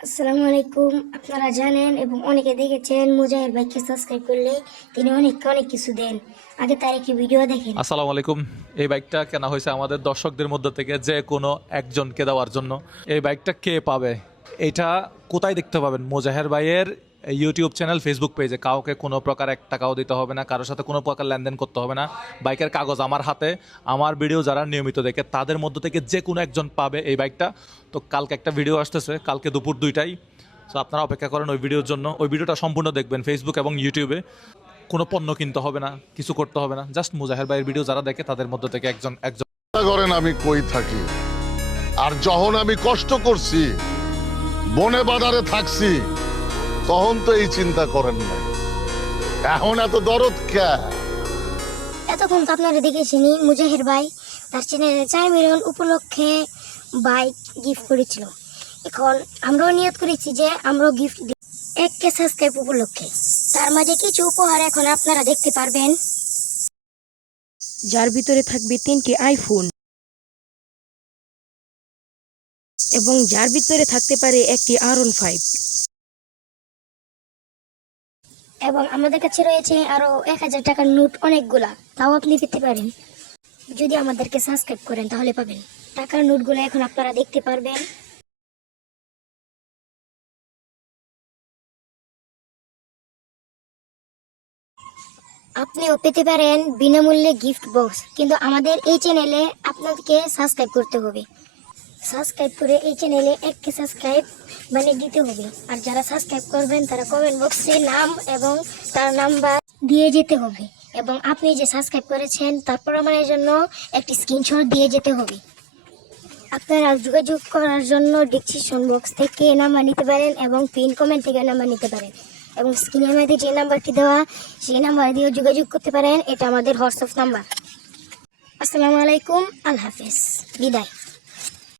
আসসালামু আলাইকুম। আপনারা জানেন এবং অনেকে দেখেছেন মুজাহির ভাইকে সাবস্ক্রাইব করলে তিনি অনেক অনেক কিছু দেন। আগে তার একটি ভিডিও দেখেন। আসসালামু আলাইকুম। এই বাইকটা কেনা হয়েছে আমাদের দর্শকদের মধ্যে থেকে যে কোনো একজনকে দেওয়ার জন্য। এই বাইকটা কে পাবে, এটা কোথায় দেখতে পাবেন? মুজাহির ভাইয়ের ইউটিউব চ্যানেল, ফেসবুক পেজে। কাউকে কোনো প্রকার 1 টাকাও দিতে হবে না, কারোর সাথে কোনো প্রকার লেনদেন করতে হবে না। বাইকের কাগজ আমার হাতে। আমার ভিডিও যারা নিয়মিত দেখে তাদের মধ্য থেকে যে কোনো একজন পাবে এই বাইকটা। তো কালকে একটা ভিডিও আসতেছে, কালকে দুপুর 2টায়। তো আপনারা অপেক্ষা করেন ওই ভিডিওর জন্য। ওই ভিডিওটা সম্পূর্ণ দেখবেন ফেসবুক এবং ইউটিউবে। কোনো পণ্য কিনতে হবে না, কিছু করতে হবে না, জাস্ট মুজাহির ভাইয়ের ভিডিও যারা দেখে তাদের মধ্যে থেকে একজন করেন আমি কই থাকি, আর যখন আমি কষ্ট করছি, বনে বাজারে থাকছি, তখন তো এই চিন্তা করেন না। এখন এত দরদ কে? এতক্ষণ তো আপনারা দেখেছেনই মুজাহির ভাই তার চ্যানেলে 4 মিলিয়ন উপলক্ষে বাইক গিফট করেছিল। এখন আমরাও নিয়ত করেছি যে আমরাও গিফট দিই 1K সাবস্ক্রাইব উপলক্ষে। তার মাঝে কিছু উপহার এখন আপনারা দেখতে পারবেন, যার ভিতরে থাকবে 3টি আইফোন এবং যার ভিতরে থাকতে পারে একটি R15। এবং আমাদের কাছে রয়েছে আরো 1000 টাকার নোট অনেকগুলা, তাও আপনি পেতে পারেন। যদি আমাদেরকে সাবস্ক্রাইব করেন তাহলে পাবেন। টাকার নোটগুলো এখন আপনারা দেখতে পারবেন। আপনিও পেতে পারেন বিনামূল্যে গিফট বক্স, কিন্তু আমাদের এই চ্যানেলে আপনাদেরকে সাবস্ক্রাইব করতে হবে। সাবস্ক্রাইব করে এই চ্যানেলে 1K সাবস্ক্রাইব বানিয়ে দিতে হবে। আর যারা সাবস্ক্রাইব করবেন তারা কমেন্ট বক্সে নাম এবং তার নাম্বার দিয়ে যেতে হবে, এবং আপনি যে সাবস্ক্রাইব করেছেন তার প্রমাণের জন্য একটি স্ক্রিনশট দিয়ে যেতে হবে। আপনারা যোগাযোগ করার জন্য ডিসক্রিপশন বক্স থেকে নাম্বার নিতে পারেন এবং পিন কমেন্ট থেকে নাম্বার নিতে পারেন, এবং স্ক্রিনের মধ্যে যে নাম্বারটি দেওয়া সেই নাম্বার দিয়েও যোগাযোগ করতে পারেন। এটা আমাদের হোয়াটসঅ্যাপ নাম্বার। আসসালামু আলাইকুম, আল্লাহ হাফেজ, বিদায়।